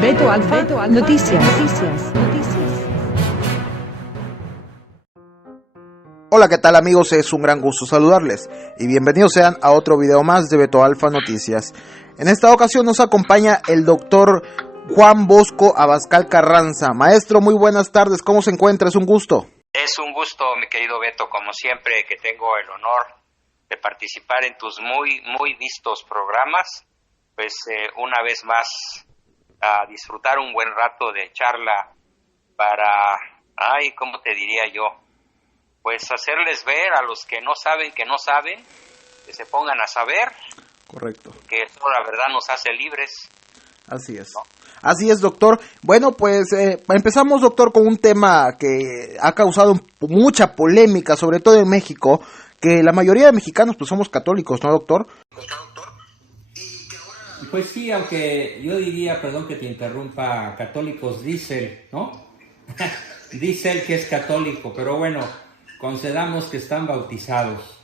Beto Alfa, Noticias. Hola, ¿qué tal amigos? Es un gran gusto saludarles y bienvenidos sean a otro video más de Beto Alfa Noticias. En esta ocasión nos acompaña el doctor Juan Bosco Abascal Carranza. Maestro, muy buenas tardes, ¿cómo se encuentra? Es un gusto. Es un gusto, mi querido Beto, como siempre, que tengo el honor de participar en tus muy vistos programas. Pues una vez más a disfrutar un buen rato de charla para, ¿cómo te diría yo? Pues hacerles ver a los que no saben, que se pongan a saber. Correcto. Que eso la verdad nos hace libres. Así es. ¿No? Así es, doctor. Bueno, pues empezamos, doctor, con un tema que ha causado mucha polémica, sobre todo en México, que la mayoría de mexicanos pues somos católicos, ¿no, doctor? Pues sí, aunque yo diría, perdón que te interrumpa, católicos diésel, ¿no? Diésel que es católico, pero bueno, concedamos que están bautizados,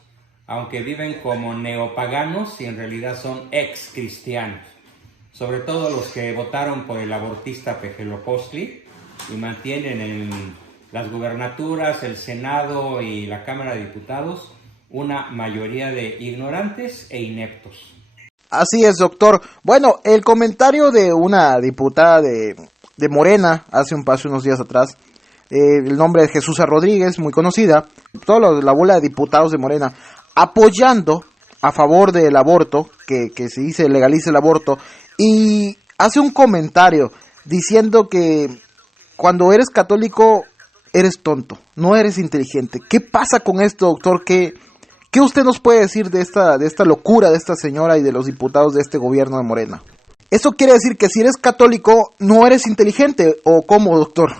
aunque viven como neopaganos y en realidad son ex cristianos. Sobre todo los que votaron por el abortista Pejelopostli y mantienen en las gubernaturas, el Senado y la Cámara de Diputados una mayoría de ignorantes e ineptos. Así es, doctor. Bueno, el comentario de una diputada de Morena hace unos días atrás, el nombre de Jesús Rodríguez, muy conocida, toda la bola de diputados de Morena, apoyando a favor del aborto, que se dice legalice el aborto, y hace un comentario diciendo que cuando eres católico eres tonto, no eres inteligente. ¿Qué pasa con esto, doctor? ¿Qué usted nos puede decir de esta locura de esta señora y de los diputados de este gobierno de Morena? ¿Eso quiere decir que si eres católico no eres inteligente o cómo, doctor?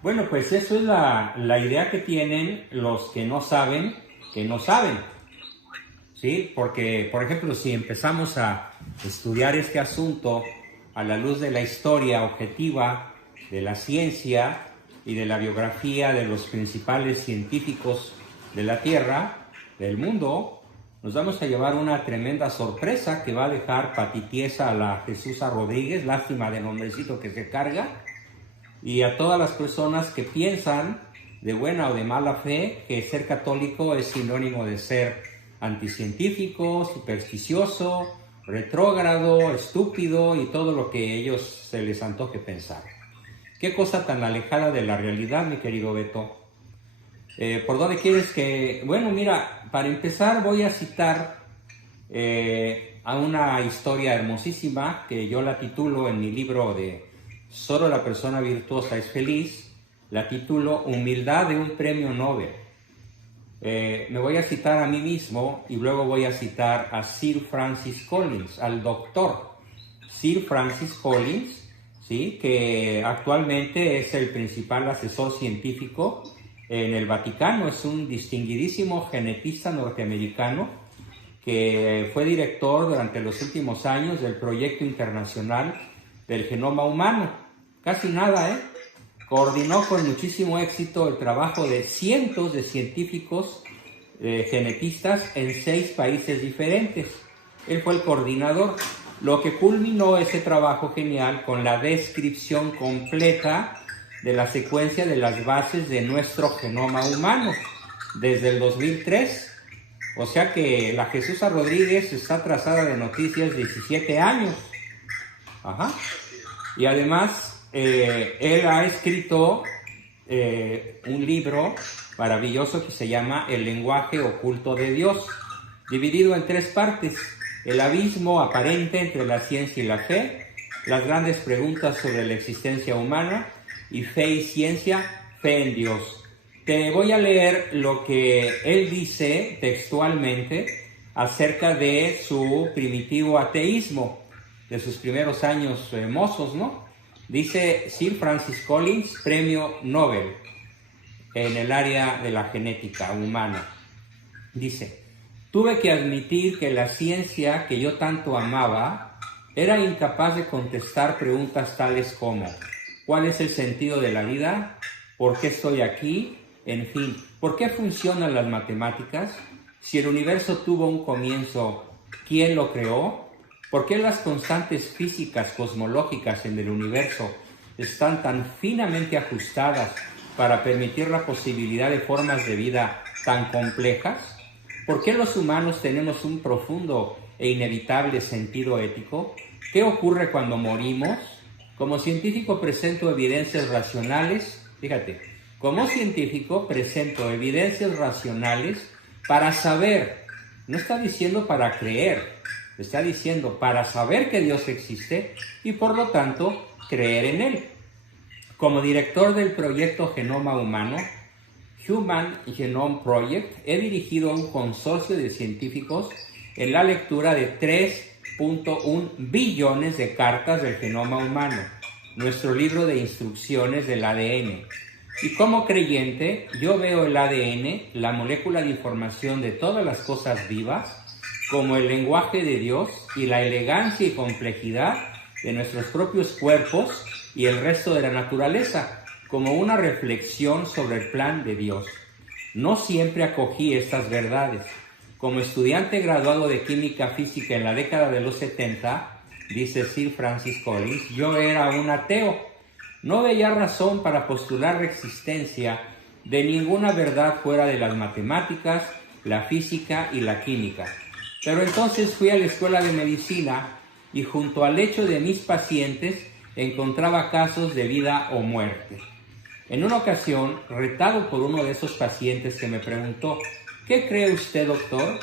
Bueno, pues eso es la idea que tienen los que no saben, ¿sí? Porque, por ejemplo, si empezamos a estudiar este asunto a la luz de la historia objetiva, de la ciencia y de la biografía de los principales científicos de la Tierra, del mundo, nos vamos a llevar una tremenda sorpresa que va a dejar patitiesa a la Jesús Rodríguez, lástima de nombrecito que se carga, y a todas las personas que piensan de buena o de mala fe que ser católico es sinónimo de ser anticientífico, supersticioso, retrógrado, estúpido y todo lo que a ellos se les antoje pensar. Qué cosa tan alejada de la realidad, mi querido Beto. ¿Por dónde quieres que...? Bueno, mira, para empezar voy a citar a una historia hermosísima que yo la titulo en mi libro de Solo la persona virtuosa es feliz, la titulo Humildad de un premio Nobel. Me voy a citar a mí mismo y luego voy a citar a Sir Francis Collins, al doctor Sir Francis Collins, ¿sí? Que actualmente es el principal asesor científico en el Vaticano. Es un distinguidísimo genetista norteamericano que fue director durante los últimos años del proyecto internacional del genoma humano. Casi nada, Coordinó con muchísimo éxito el trabajo de cientos de científicos genetistas en 6 países diferentes. Él fue el coordinador, lo que culminó ese trabajo genial con la descripción completa de la secuencia de las bases de nuestro genoma humano desde el 2003. O sea que la Jesús Rodríguez está atrasada de noticias 17 años. Ajá. Y además, él ha escrito un libro maravilloso que se llama El lenguaje oculto de Dios, dividido en 3 partes: el abismo aparente entre la ciencia y la fe, las grandes preguntas sobre la existencia humana, y fe y ciencia, fe en Dios. Te voy a leer lo que él dice textualmente acerca de su primitivo ateísmo, de sus primeros años mozos, ¿no? Dice Sir Francis Collins, premio Nobel en el área de la genética humana. Dice: tuve que admitir que la ciencia que yo tanto amaba era incapaz de contestar preguntas tales como ¿cuál es el sentido de la vida? ¿Por qué estoy aquí? En fin, ¿por qué funcionan las matemáticas? Si el universo tuvo un comienzo, ¿quién lo creó? ¿Por qué las constantes físicas cosmológicas en el universo están tan finamente ajustadas para permitir la posibilidad de formas de vida tan complejas? ¿Por qué los humanos tenemos un profundo e inevitable sentido ético? ¿Qué ocurre cuando morimos? Como científico presento evidencias racionales, fíjate, como científico presento evidencias racionales para saber, no está diciendo para creer, está diciendo para saber que Dios existe y por lo tanto creer en Él. Como director del proyecto Genoma Humano, Human Genome Project, he dirigido un consorcio de científicos en la lectura de 3.1 billones de cartas del genoma humano, nuestro libro de instrucciones del ADN. Y como creyente, yo veo el ADN, la molécula de información de todas las cosas vivas, como el lenguaje de Dios y la elegancia y complejidad de nuestros propios cuerpos y el resto de la naturaleza, como una reflexión sobre el plan de Dios. No siempre acogí estas verdades. Como estudiante graduado de química física en la década de los 70, dice Sir Francis Collins, yo era un ateo. No veía razón para postular la existencia de ninguna verdad fuera de las matemáticas, la física y la química. Pero entonces fui a la escuela de medicina y junto al lecho de mis pacientes encontraba casos de vida o muerte. En una ocasión, retado por uno de esos pacientes que me preguntó, ¿qué cree usted, doctor?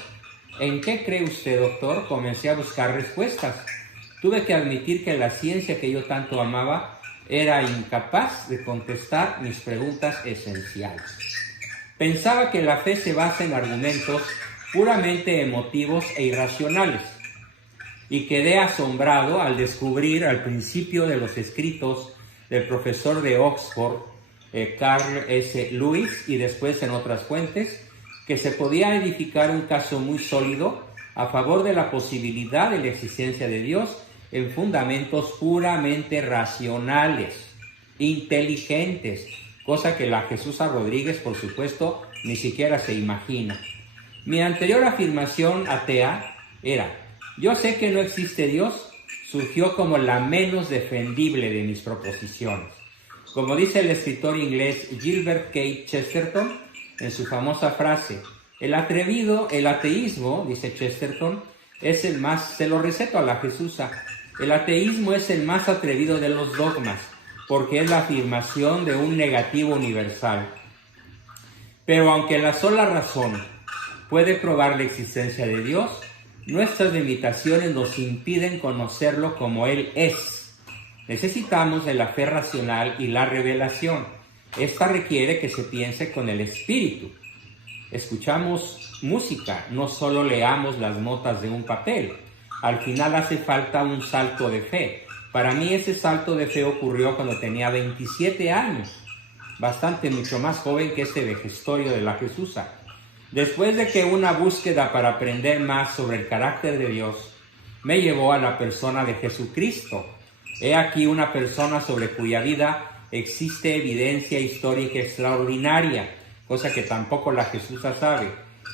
¿En qué cree usted, doctor? Comencé a buscar respuestas. Tuve que admitir que la ciencia que yo tanto amaba era incapaz de contestar mis preguntas esenciales. Pensaba que la fe se basa en argumentos puramente emotivos e irracionales, y quedé asombrado al descubrir al principio de los escritos del profesor de Oxford, Carl S. Lewis, y después en otras fuentes, que se podía edificar un caso muy sólido a favor de la posibilidad de la existencia de Dios en fundamentos puramente racionales, inteligentes, cosa que la Jesús Rodríguez, por supuesto, ni siquiera se imagina. Mi anterior afirmación atea era, yo sé que no existe Dios, surgió como la menos defendible de mis proposiciones. Como dice el escritor inglés Gilbert K. Chesterton en su famosa frase, el ateísmo, dice Chesterton, es el más, se lo receto a la Jesusa, el ateísmo es el más atrevido de los dogmas, porque es la afirmación de un negativo universal. Pero aunque la sola razón puede probar la existencia de Dios, nuestras limitaciones nos impiden conocerlo como Él es. Necesitamos de la fe racional y la revelación. Esta requiere que se piense con el espíritu. Escuchamos música, no solo leamos las notas de un papel. Al final hace falta un salto de fe. Para mí ese salto de fe ocurrió cuando tenía 27 años, bastante mucho más joven que este vejestorio de la Jesusa. Después de que una búsqueda para aprender más sobre el carácter de Dios me llevó a la persona de Jesucristo. He aquí una persona sobre cuya vida existe evidencia histórica extraordinaria, cosa que tampoco la Jesusa sabe,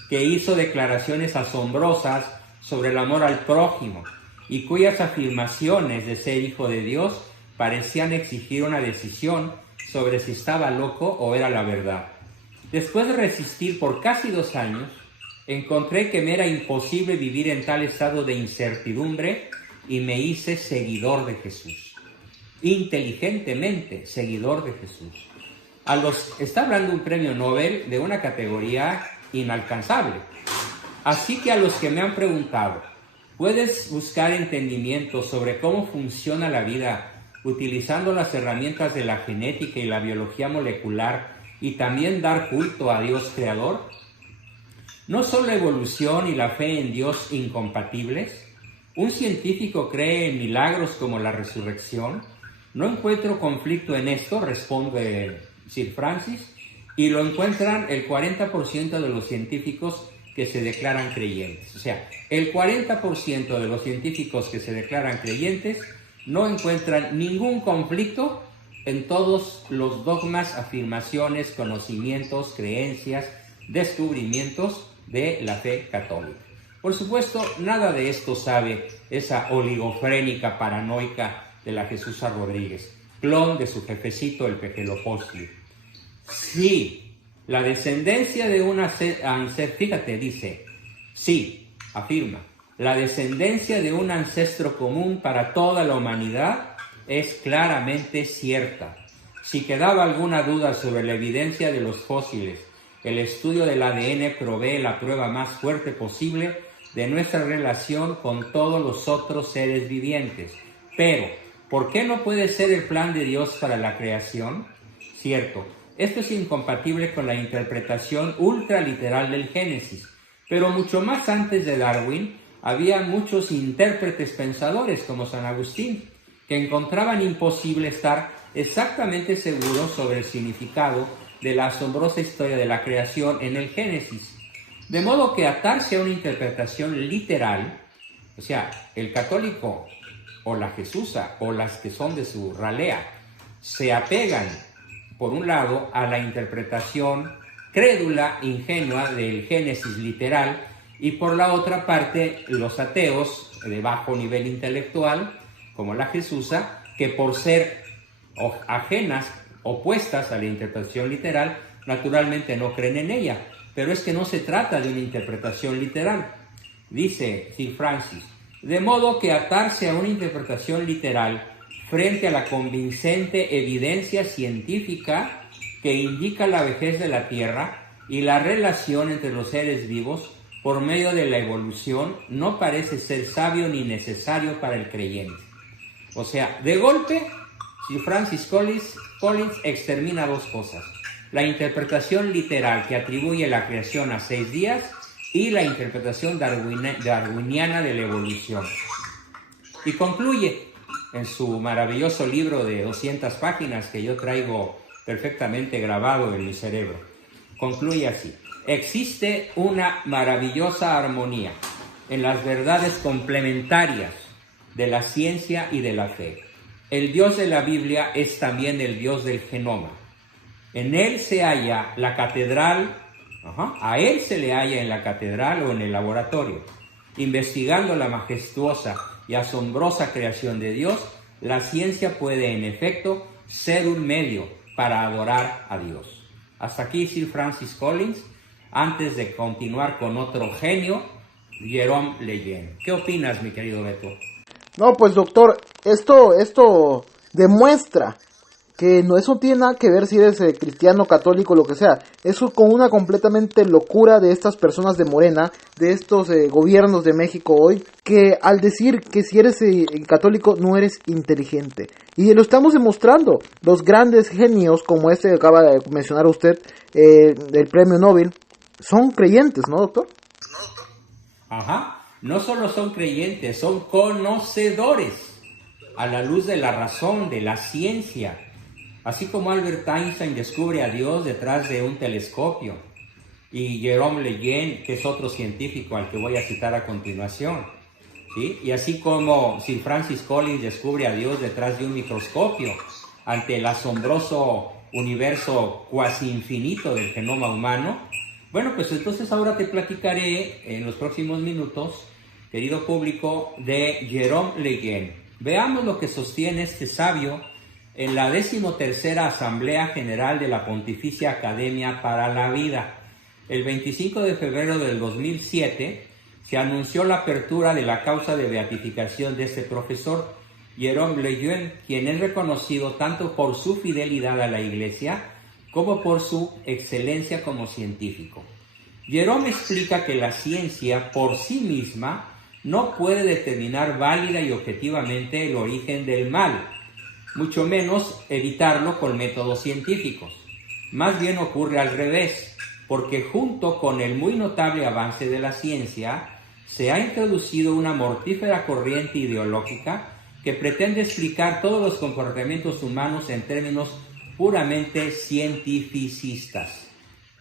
que hizo declaraciones asombrosas sobre el amor al prójimo y cuyas afirmaciones de ser hijo de Dios parecían exigir una decisión sobre si estaba loco o era la verdad. Después de resistir por casi 2 años, encontré que me era imposible vivir en tal estado de incertidumbre y me hice seguidor de Jesús. Inteligentemente seguidor de Jesús. Está hablando un premio Nobel de una categoría inalcanzable. Así que a los que me han preguntado, ¿puedes buscar entendimiento sobre cómo funciona la vida utilizando las herramientas de la genética y la biología molecular y también dar culto a Dios creador? ¿No son la evolución y la fe en Dios incompatibles? ¿Un científico cree en milagros como la resurrección? No encuentro conflicto en esto, responde Sir Francis, y lo encuentran el 40% de los científicos que se declaran creyentes. O sea, el 40% de los científicos que se declaran creyentes no encuentran ningún conflicto en todos los dogmas, afirmaciones, conocimientos, creencias, descubrimientos de la fe católica. Por supuesto, nada de esto sabe esa oligofrénica paranoica de la Jesús Rodríguez, clon de su jefecito el Pejelopostli. Sí, la descendencia de una fíjate, dice, sí, afirma, la descendencia de un ancestro común para toda la humanidad es claramente cierta. Si quedaba alguna duda sobre la evidencia de los fósiles, el estudio del ADN provee la prueba más fuerte posible de nuestra relación con todos los otros seres vivientes. Pero, ¿por qué no puede ser el plan de Dios para la creación? Cierto, esto es incompatible con la interpretación ultraliteral del Génesis, pero mucho más antes de Darwin había muchos intérpretes pensadores como San Agustín, que encontraban imposible estar exactamente seguros sobre el significado de la asombrosa historia de la creación en el Génesis. De modo que atarse a una interpretación literal, o sea, el católico o la jesusa o las que son de su ralea, se apegan, por un lado, a la interpretación crédula, ingenua del Génesis literal, y por la otra parte, los ateos de bajo nivel intelectual, como la jesusa, que por ser ajenas, opuestas a la interpretación literal, naturalmente no creen en ella. Pero es que no se trata de una interpretación literal. Dice Sir Francis, de modo que atarse a una interpretación literal frente a la convincente evidencia científica que indica la vejez de la Tierra y la relación entre los seres vivos por medio de la evolución no parece ser sabio ni necesario para el creyente. O sea, de golpe, Sir Francis Collins extermina dos cosas: la interpretación literal que atribuye la creación a 6 días y la interpretación darwiniana de la evolución. Y concluye en su maravilloso libro de 200 páginas que yo traigo perfectamente grabado en mi cerebro. Concluye así: existe una maravillosa armonía en las verdades complementarias de la ciencia y de la fe. El Dios de la Biblia es también el Dios del genoma. En él se halla la catedral, a él se le halla en la catedral o en el laboratorio. Investigando la majestuosa y asombrosa creación de Dios, la ciencia puede en efecto ser un medio para adorar a Dios. Hasta aquí Sir Francis Collins, antes de continuar con otro genio, Jerome Lejeune. ¿Qué opinas, mi querido Beto? No, pues doctor, esto demuestra que no, eso tiene nada que ver si eres cristiano, católico, lo que sea. Eso con una completamente locura de estas personas de Morena, de estos gobiernos de México hoy, que al decir que si eres católico no eres inteligente. Y lo estamos demostrando. Los grandes genios, como este que acaba de mencionar usted, del premio Nobel, son creyentes, ¿no, doctor? Ajá. No solo son creyentes, son conocedores a la luz de la razón, de la ciencia. Así como Albert Einstein descubre a Dios detrás de un telescopio, y Jerome Lejeune, que es otro científico al que voy a citar a continuación, ¿sí? Y así como Sir Francis Collins descubre a Dios detrás de un microscopio ante el asombroso universo cuasi infinito del genoma humano. Bueno, pues entonces ahora te platicaré en los próximos minutos, querido público, de Jerome Lejeune. Veamos lo que sostiene este sabio en la 13ª Asamblea General de la Pontificia Academia para la Vida. El 25 de febrero del 2007 se anunció la apertura de la causa de beatificación de este profesor, Jerome Lejeune, quien es reconocido tanto por su fidelidad a la Iglesia como por su excelencia como científico. Jerome explica que la ciencia por sí misma no puede determinar válida y objetivamente el origen del mal, mucho menos evitarlo con métodos científicos. Más bien ocurre al revés, porque junto con el muy notable avance de la ciencia, se ha introducido una mortífera corriente ideológica que pretende explicar todos los comportamientos humanos en términos puramente cientificistas,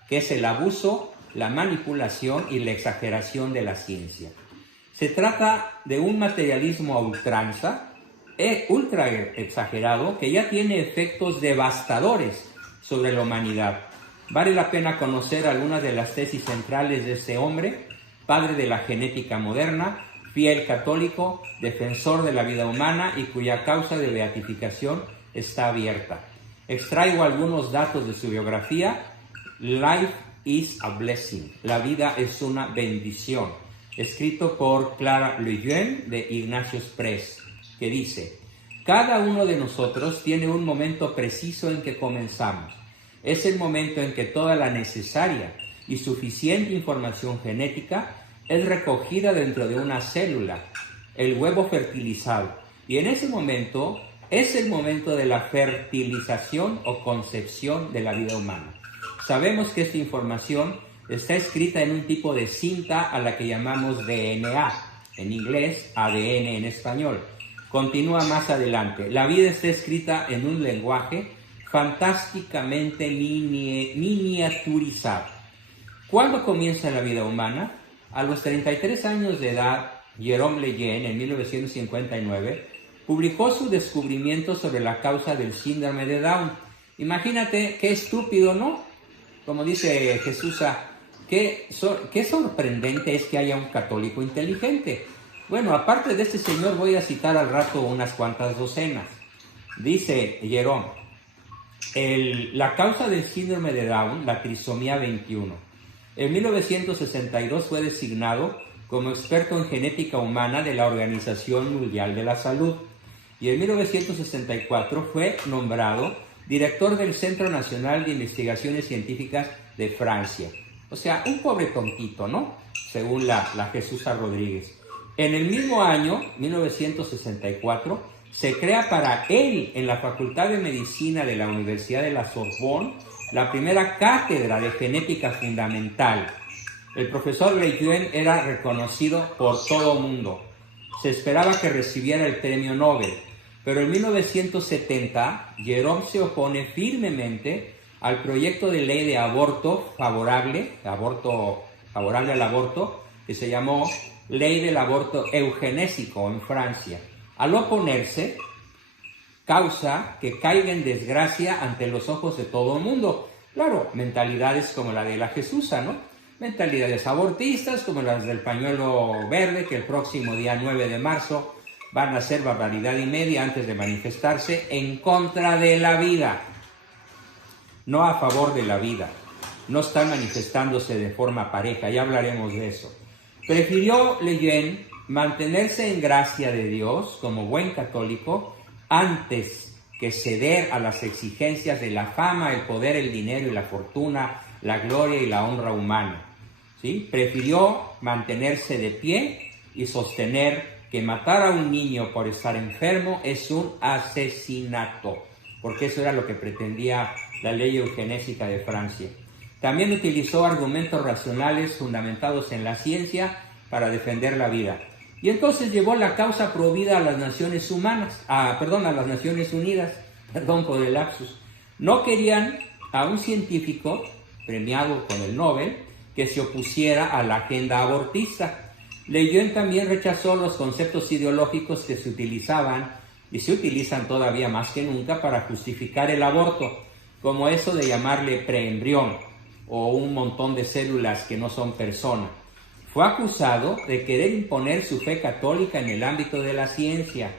que es el abuso, la manipulación y la exageración de la ciencia. Se trata de un materialismo a ultranza, ultra exagerado, que ya tiene efectos devastadores sobre la humanidad. Vale la pena conocer algunas de las tesis centrales de este hombre, padre de la genética moderna, fiel católico, defensor de la vida humana y cuya causa de beatificación está abierta. Extraigo algunos datos de su biografía. Life is a blessing. La vida es una bendición. Escrito por Clara Lejeune de Ignatius Press, que dice: cada uno de nosotros tiene un momento preciso en que comenzamos. Es el momento en que toda la necesaria y suficiente información genética es recogida dentro de una célula, el huevo fertilizado. Y en ese momento es el momento de la fertilización o concepción de la vida humana. Sabemos que esta información está escrita en un tipo de cinta a la que llamamos DNA, en inglés ADN en español. Continúa más adelante. La vida está escrita en un lenguaje fantásticamente miniaturizado. ¿Cuándo comienza la vida humana? A los 33 años de edad, Jérôme Lejeune, en 1959, publicó su descubrimiento sobre la causa del síndrome de Down. Imagínate qué estúpido, ¿no? Como dice Jesús, qué sorprendente es que haya un católico inteligente. Bueno, aparte de este señor, voy a citar al rato unas cuantas docenas. Dice Jérôme, la causa del síndrome de Down, la trisomía 21. En 1962 fue designado como experto en genética humana de la Organización Mundial de la Salud. Y en 1964 fue nombrado director del Centro Nacional de Investigaciones Científicas de Francia. O sea, un pobre tontito, ¿no? Según la Jesús Rodríguez. En el mismo año, 1964, se crea para él, en la Facultad de Medicina de la Universidad de la Sorbonne, la primera cátedra de genética fundamental. El profesor Lejeune era reconocido por todo el mundo. Se esperaba que recibiera el premio Nobel, pero en 1970 Jérôme se opone firmemente al proyecto de ley de aborto favorable al aborto, que se llamó Ley del Aborto Eugenésico en Francia. Al oponerse, causa que caiga en desgracia ante los ojos de todo el mundo. Claro, mentalidades como la de la Jesusa, ¿no? Mentalidades abortistas como las del pañuelo verde, que el próximo día 9 de marzo van a hacer barbaridad y media antes de manifestarse en contra de la vida, no a favor de la vida. No están manifestándose de forma pareja, ya hablaremos de eso. Prefirió Lejeune mantenerse en gracia de Dios como buen católico antes que ceder a las exigencias de la fama, el poder, el dinero y la fortuna, la gloria y la honra humana. ¿Sí? Prefirió mantenerse de pie y sostener que matar a un niño por estar enfermo es un asesinato, porque eso era lo que pretendía la ley eugenésica de Francia. También utilizó argumentos racionales fundamentados en la ciencia para defender la vida. Y entonces llevó la causa pro vida a las Naciones a las Naciones Unidas, perdón por el lapsus. No querían a un científico premiado con el Nobel que se opusiera a la agenda abortista. Lejeune también rechazó los conceptos ideológicos que se utilizaban y se utilizan todavía más que nunca para justificar el aborto, como eso de llamarle preembrión o un montón de células que no son personas. Fue acusado de querer imponer su fe católica en el ámbito de la ciencia.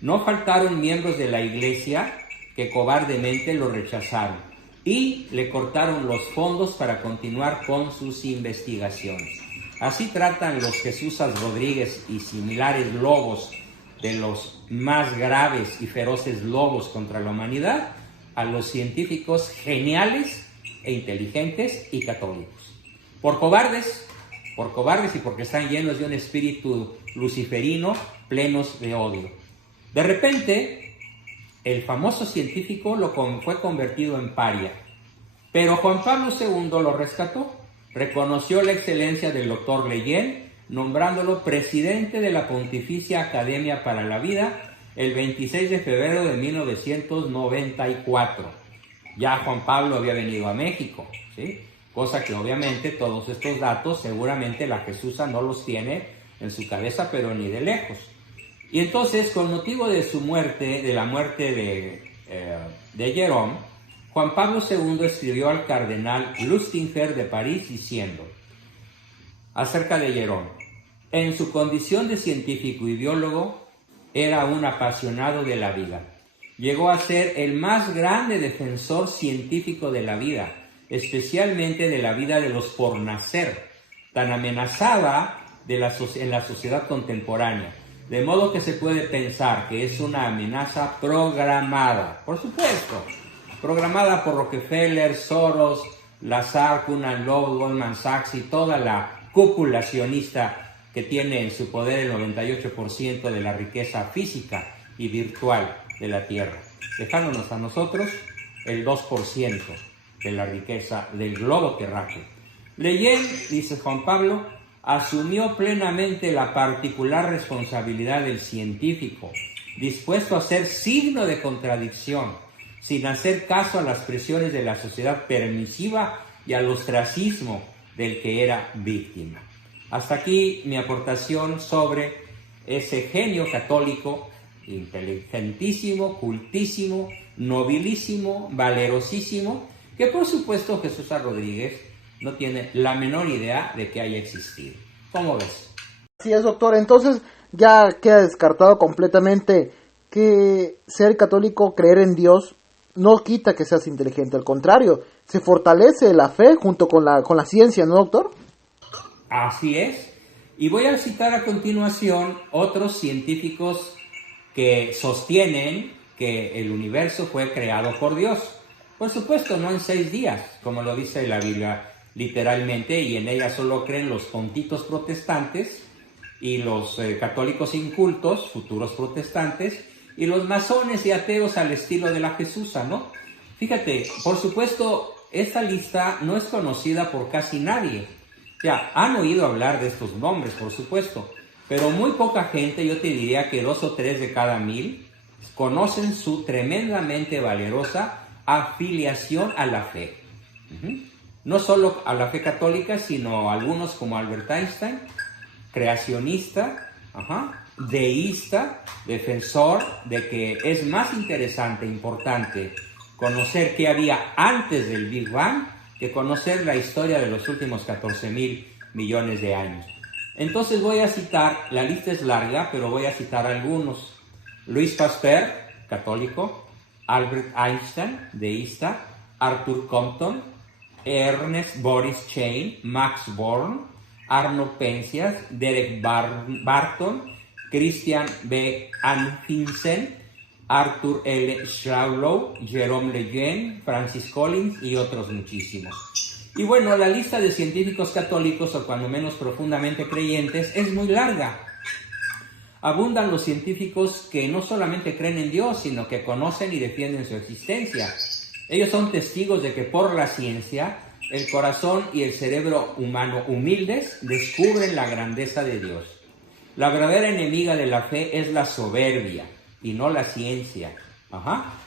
No faltaron miembros de la Iglesia que cobardemente lo rechazaron y le cortaron los fondos para continuar con sus investigaciones. Así tratan los Jesúsas Rodríguez y similares lobos de los más graves y feroces lobos contra la humanidad a los científicos geniales e inteligentes y católicos. Por cobardes y porque están llenos de un espíritu luciferino, plenos de odio. De repente, el famoso científico fue convertido en paria, pero Juan Pablo II lo rescató, reconoció la excelencia del doctor Lejeune, nombrándolo presidente de la Pontificia Academia para la Vida el 26 de febrero de 1994. Ya Juan Pablo había venido a México, ¿sí? Cosa que obviamente todos estos datos seguramente la Jesusa no los tiene en su cabeza, pero ni de lejos. Y entonces, con motivo de su muerte, de la muerte de Jérôme, Juan Pablo II escribió al cardenal Lustiger de París diciendo: acerca de Jerome. En su condición de científico y biólogo, era un apasionado de la vida. Llegó a ser el más grande defensor científico de la vida, especialmente de la vida de los por nacer, tan amenazada en la sociedad contemporánea. De modo que se puede pensar que es una amenaza programada, por supuesto, programada por Rockefeller, Soros, Lazar, Kunan Love, Goldman Sachs y toda la cúpula sionista que tiene en su poder el 98% de la riqueza física y virtual de la Tierra, dejándonos a nosotros el 2% de la riqueza del globo terráqueo. Leyen, dice Juan Pablo, asumió plenamente la particular responsabilidad del científico, dispuesto a ser signo de contradicción, sin hacer caso a las presiones de la sociedad permisiva y al ostracismo del que era víctima. Hasta aquí mi aportación sobre ese genio católico, inteligentísimo, cultísimo, nobilísimo, valerosísimo, que por supuesto Jesús Rodríguez no tiene la menor idea de que haya existido. ¿Cómo ves? Así es, doctor. Entonces ya queda descartado completamente que ser católico, creer en Dios, no quita que seas inteligente. Al contrario, se fortalece la fe junto con la ciencia, ¿no, doctor? Así es. Y voy a citar a continuación otros científicos que sostienen que el universo fue creado por Dios. Por supuesto, no en 6 días, como lo dice la Biblia literalmente, y en ella solo creen los tontitos protestantes y los católicos incultos, futuros protestantes, y los masones y ateos al estilo de la Jesusa, ¿no? Fíjate, por supuesto, esta lista no es conocida por casi nadie. O sea, han oído hablar de estos nombres, por supuesto, pero muy poca gente, yo te diría que 2 o 3 de cada 1000, conocen su tremendamente valerosa afiliación a la fe. No solo a la fe católica, sino algunos como Albert Einstein, creacionista, deísta, defensor de que es más interesante, importante conocer qué había antes del Big Bang que conocer la historia de los últimos 14,000 millones de años. Entonces voy a citar, la lista es larga, pero voy a citar algunos. Louis Pasteur, católico; Albert Einstein, deísta; Arthur Compton, Ernest Boris Chain, Max Born, Arno Penzias, Derek Barton, Christian B. Anfinsen, Arthur L. Schawlow, Jerome Lejeune, Francis Collins y otros muchísimos. Y bueno, la lista de científicos católicos, o cuando menos profundamente creyentes, es muy larga. Abundan los científicos que no solamente creen en Dios, sino que conocen y defienden su existencia. Ellos son testigos de que por la ciencia, el corazón y el cerebro humano humildes descubren la grandeza de Dios. La verdadera enemiga de la fe es la soberbia y no la ciencia.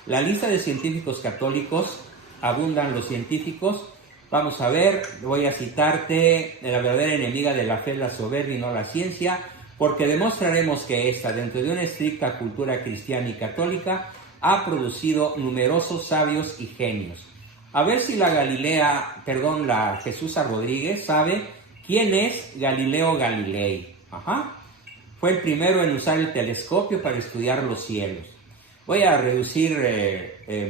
La lista de científicos católicos, abundan los científicos. Vamos a ver, voy a citarte: la verdadera enemiga de la fe es la soberbia y no la ciencia, porque demostraremos que esta, dentro de una estricta cultura cristiana y católica, ha producido numerosos sabios y genios. A ver si la Jesusa Rodríguez sabe quién es Galileo Galilei. Fue el primero en usar el telescopio para estudiar los cielos. Voy a reducir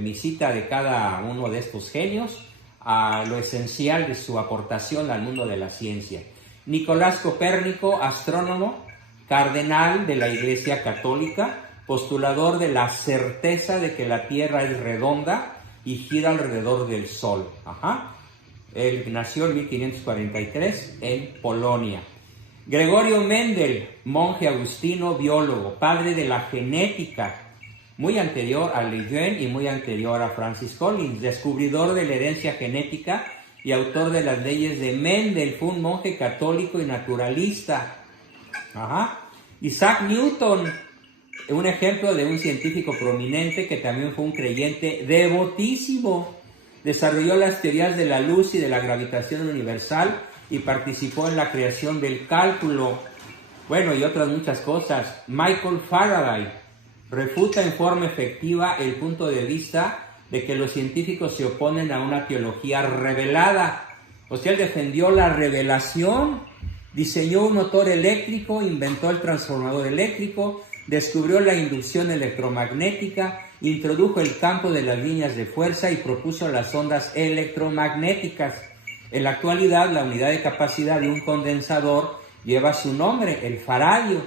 mi cita de cada uno de estos genios a lo esencial de su aportación al mundo de la ciencia. Nicolás Copérnico, astrónomo, cardenal de la Iglesia Católica, postulador de la certeza de que la Tierra es redonda y gira alrededor del Sol. Él nació en 1543 en Polonia. Gregorio Mendel, monje agustino, biólogo, padre de la genética, muy anterior a Lejeune y muy anterior a Francis Collins, descubridor de la herencia genética y autor de las leyes de Mendel. Fue un monje católico y naturalista. Isaac Newton, un ejemplo de un científico prominente que también fue un creyente devotísimo. Desarrolló las teorías de la luz y de la gravitación universal y participó en la creación del cálculo. Bueno, y otras muchas cosas. Michael Faraday refuta en forma efectiva el punto de vista de que los científicos se oponen a una teología revelada. O sea, él defendió la revelación Diseñó un motor eléctrico, inventó el transformador eléctrico, descubrió la inducción electromagnética, introdujo el campo de las líneas de fuerza y propuso las ondas electromagnéticas. En la actualidad, la unidad de capacidad de un condensador lleva su nombre, el faradio.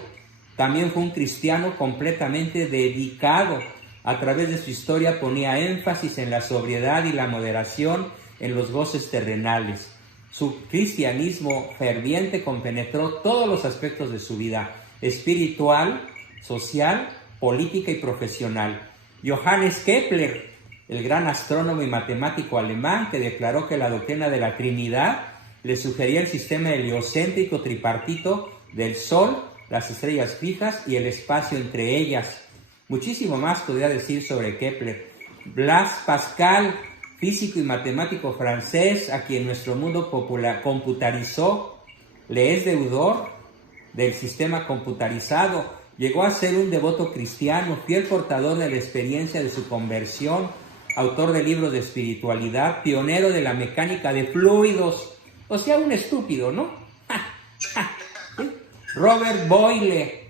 También fue un cristiano completamente dedicado. A través de su historia ponía énfasis en la sobriedad y la moderación en los goces terrenales. Su cristianismo ferviente compenetró todos los aspectos de su vida, espiritual, social, política y profesional. Johannes Kepler, el gran astrónomo y matemático alemán que declaró que la doctrina de la Trinidad le sugería el sistema heliocéntrico tripartito del Sol, las estrellas fijas y el espacio entre ellas. Muchísimo más podría decir sobre Kepler. Blaise Pascal, físico y matemático francés, a quien nuestro mundo computarizó, le es deudor del sistema computarizado. Llegó a ser un devoto cristiano, fiel portador de la experiencia de su conversión, autor de libros de espiritualidad, pionero de la mecánica de fluidos. O sea, un estúpido, ¿no? Robert Boyle,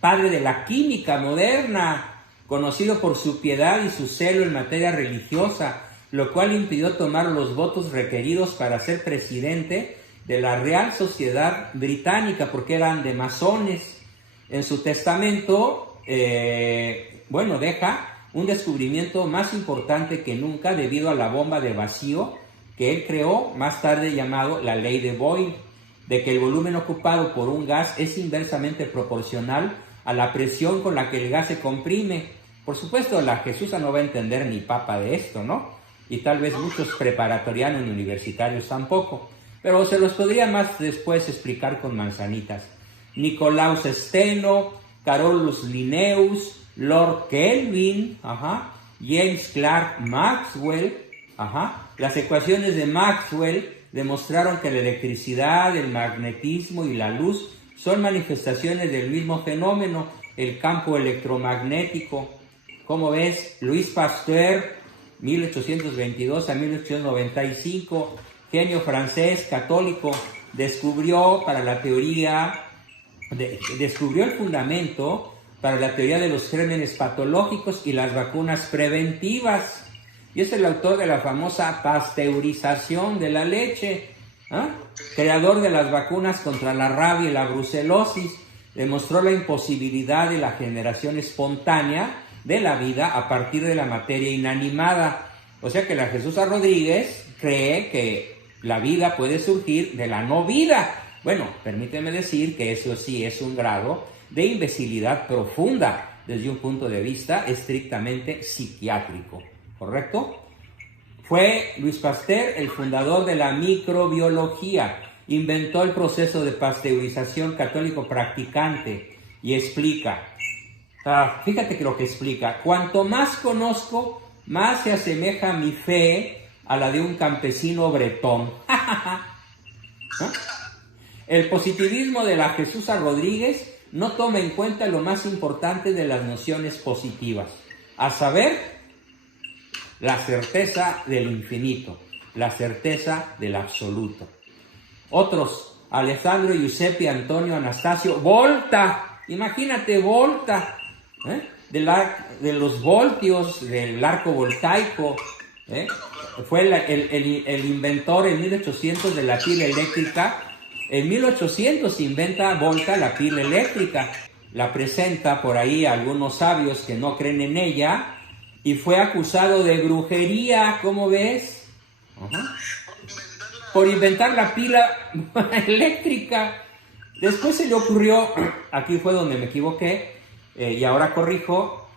padre de la química moderna, conocido por su piedad y su celo en materia religiosa, lo cual impidió tomar los votos requeridos para ser presidente de la Real Sociedad Británica, porque eran de masones. En su testamento, deja un descubrimiento más importante que nunca debido a la bomba de vacío que él creó, más tarde llamado la ley de Boyle, de que el volumen ocupado por un gas es inversamente proporcional a la presión con la que el gas se comprime. Por supuesto, la Jesusa no va a entender ni papa de esto, ¿no? Y tal vez muchos preparatorianos y universitarios tampoco. Pero se los podría más después explicar con manzanitas. Nicolaus Steno, Carolus Linnaeus, Lord Kelvin, James Clerk Maxwell, las ecuaciones de Maxwell demostraron que la electricidad, el magnetismo y la luz son manifestaciones del mismo fenómeno, el campo electromagnético. ¿Cómo ves? Louis Pasteur, 1822 a 1895, genio francés católico, descubrió el fundamento para la teoría de los gérmenes patológicos y las vacunas preventivas. Y es el autor de la famosa pasteurización de la leche, creador de las vacunas contra la rabia y la brucelosis. Demostró la imposibilidad de la generación espontánea de la vida a partir de la materia inanimada. O sea que la Jesusa Rodríguez cree que la vida puede surgir de la no vida. Bueno, permíteme decir que eso sí es un grado de imbecilidad profunda desde un punto de vista estrictamente psiquiátrico, ¿correcto? Fue Louis Pasteur el fundador de la microbiología, inventó el proceso de pasteurización católico practicante y explica, fíjate que lo que explica, cuanto más conozco, más se asemeja mi fe a la de un campesino bretón. ¿No? El positivismo de la Jesusa Rodríguez no toma en cuenta lo más importante de las nociones positivas, a saber, la certeza del infinito, la certeza del absoluto. Otros, Alessandro Giuseppe Antonio Anastasio Volta, imagínate Volta, de los voltios, del arco voltaico, fue el inventor en 1800 de la pila eléctrica. En 1800 inventa Volta la pila eléctrica, la presenta por ahí a algunos sabios que no creen en ella y fue acusado de brujería, ¿cómo ves? Por inventar la pila eléctrica. Después se le ocurrió, aquí fue donde me equivoqué, y ahora corrijo,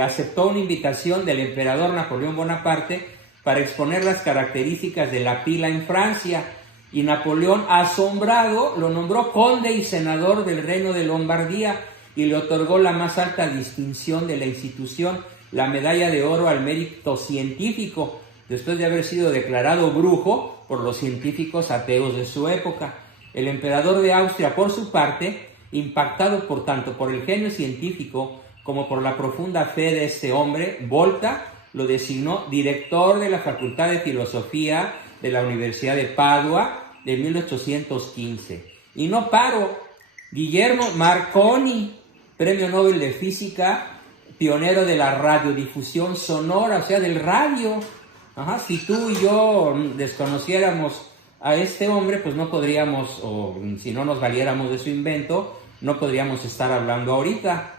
aceptó una invitación del emperador Napoleón Bonaparte para exponer las características de la pila en Francia. Y Napoleón, asombrado, lo nombró conde y senador del reino de Lombardía y le otorgó la más alta distinción de la institución, la medalla de oro al mérito científico, después de haber sido declarado brujo por los científicos ateos de su época. El emperador de Austria, por su parte, impactado tanto por el genio científico como por la profunda fe de este hombre, Volta lo designó director de la Facultad de Filosofía de la Universidad de Padua de 1815. Y no paro. Guillermo Marconi, Premio Nobel de Física, pionero de la radiodifusión sonora, o sea, del radio. Si tú y yo desconociéramos a este hombre, pues no podríamos, o si no nos valiéramos de su invento, no podríamos estar hablando ahorita.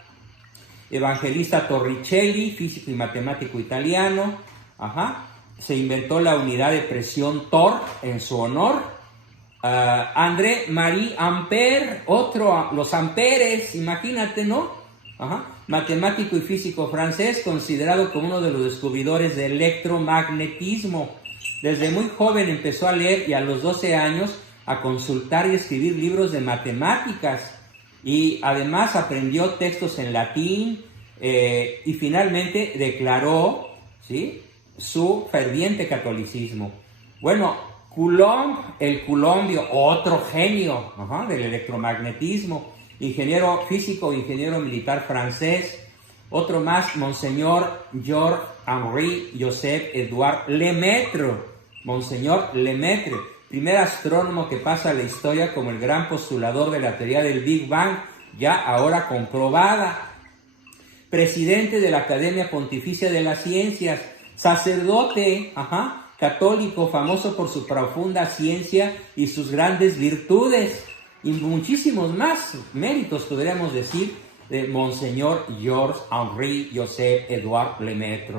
Evangelista Torricelli, físico y matemático italiano, se inventó la unidad de presión Torr en su honor. André Marie Ampère, los amperes, imagínate, ¿no? Matemático y físico francés, considerado como uno de los descubridores del electromagnetismo. Desde muy joven empezó a leer y a los 12 años a consultar y escribir libros de matemáticas. Y además aprendió textos en latín y finalmente declaró, ¿sí?, su ferviente catolicismo. Bueno, Coulomb, el coulombio, otro genio del electromagnetismo, ingeniero físico, ingeniero militar francés. Otro más, Monseñor Georges-Henri Joseph Edouard Lemaitre. Monseñor Lemaitre, primer astrónomo que pasa a la historia como el gran postulador de la teoría del Big Bang, ya ahora comprobada. Presidente de la Academia Pontificia de las Ciencias, sacerdote, católico, famoso por su profunda ciencia y sus grandes virtudes, y muchísimos más méritos, podríamos decir, de Monseñor Georges-Henri Joseph Edouard Lemaitre.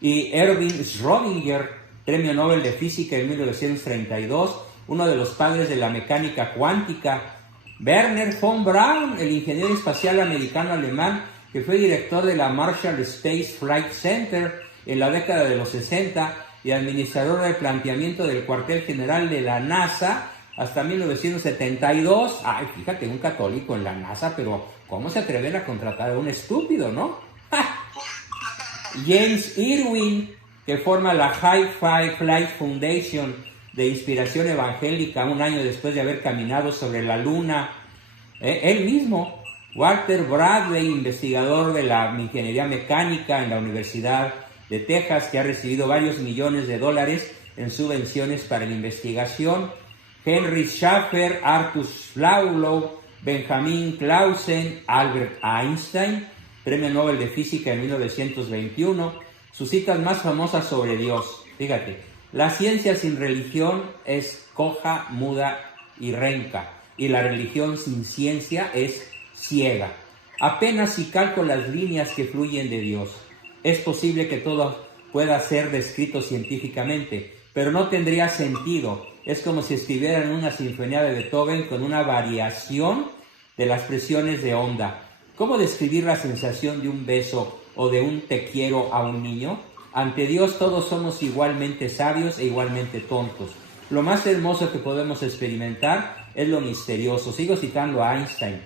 Y Erwin Schrödinger, Premio Nobel de Física en 1932, uno de los padres de la mecánica cuántica. Werner von Braun, el ingeniero espacial americano-alemán que fue director de la Marshall Space Flight Center en la década de los 60 y administrador del planteamiento del cuartel general de la NASA hasta 1972. Ay, fíjate, un católico en la NASA, pero ¿cómo se atreven a contratar a un estúpido, no? James Irwin, que forma la Hi-Fi Flight Foundation de inspiración evangélica un año después de haber caminado sobre la luna. Él mismo. Walter Bradley, investigador de la ingeniería mecánica en la Universidad de Texas, que ha recibido varios millones de dólares en subvenciones para la investigación. Henry Schaffer, Arthur Schawlow, Benjamin Clausen, Albert Einstein, Premio Nobel de Física en 1921. Sus citas más famosas sobre Dios. Fíjate, la ciencia sin religión es coja, muda y renca, y la religión sin ciencia es ciega. Apenas si calco las líneas que fluyen de Dios. Es posible que todo pueda ser descrito científicamente, pero no tendría sentido. Es como si escribieran una sinfonía de Beethoven con una variación de las presiones de onda. ¿Cómo describir la sensación de un beso o de un te quiero a un niño? Ante Dios todos somos igualmente sabios e igualmente tontos. Lo más hermoso que podemos experimentar es lo misterioso. Sigo citando a Einstein.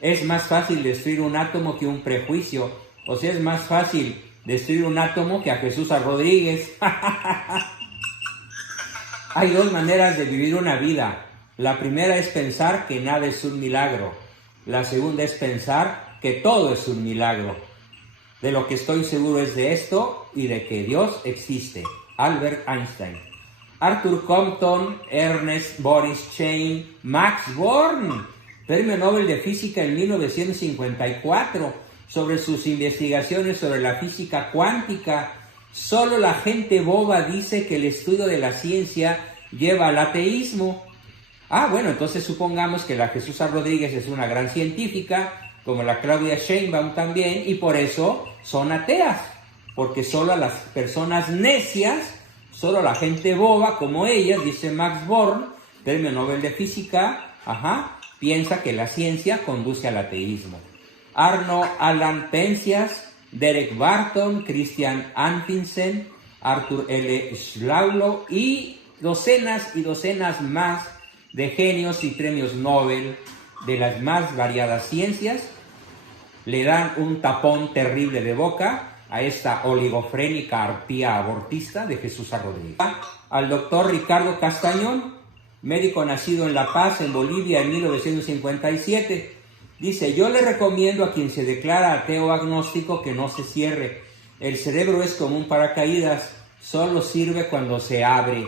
Es más fácil destruir un átomo que un prejuicio. O sea, es más fácil destruir un átomo que a Jesús Rodríguez. Hay dos maneras de vivir una vida. La primera es pensar que nada es un milagro. La segunda es pensar que todo es un milagro. De lo que estoy seguro es de esto y de que Dios existe. Albert Einstein. Arthur Compton, Ernest Boris Chain, Max Born, Premio Nobel de Física en 1954, sobre sus investigaciones sobre la física cuántica. Solo la gente boba dice que el estudio de la ciencia lleva al ateísmo. Bueno, entonces supongamos que la Jesús Rodríguez es una gran científica, como la Claudia Sheinbaum también, y por eso son ateas, porque solo a las personas necias, solo la gente boba como ella, dice Max Born, Premio Nobel de Física, piensa que la ciencia conduce al ateísmo. Arno Alan Penzias, Derek Barton, Christian Anfinsen, Arthur L. Schawlow y docenas más de genios y premios Nobel de las más variadas ciencias, le dan un tapón terrible de boca a esta oligofrénica arpía abortista de Jesús Rodríguez. Al doctor Ricardo Castañón, médico nacido en La Paz, en Bolivia, en 1957, dice: yo le recomiendo a quien se declara ateo o agnóstico que no se cierre. El cerebro es como un paracaídas, solo sirve cuando se abre.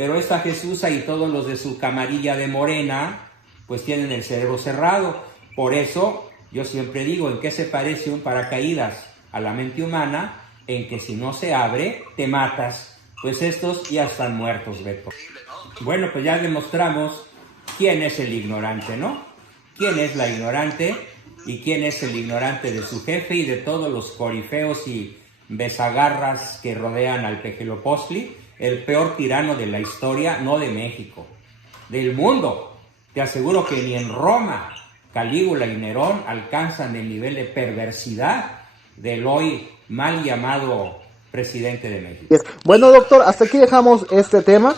Pero esta Jesús y todos los de su camarilla de Morena, pues tienen el cerebro cerrado. Por eso yo siempre digo, ¿en qué se parece un paracaídas a la mente humana? En que si no se abre, te matas. Pues estos ya están muertos, Beto. Bueno, pues ya demostramos quién es el ignorante, ¿no? ¿Quién es la ignorante? ¿Y quién es el ignorante de su jefe y de todos los corifeos y besagarras que rodean al Pejelopostli? El peor tirano de la historia, no de México, del mundo. Te aseguro que ni en Roma, Calígula y Nerón alcanzan el nivel de perversidad del hoy mal llamado presidente de México. Bueno, doctor, hasta aquí dejamos este tema.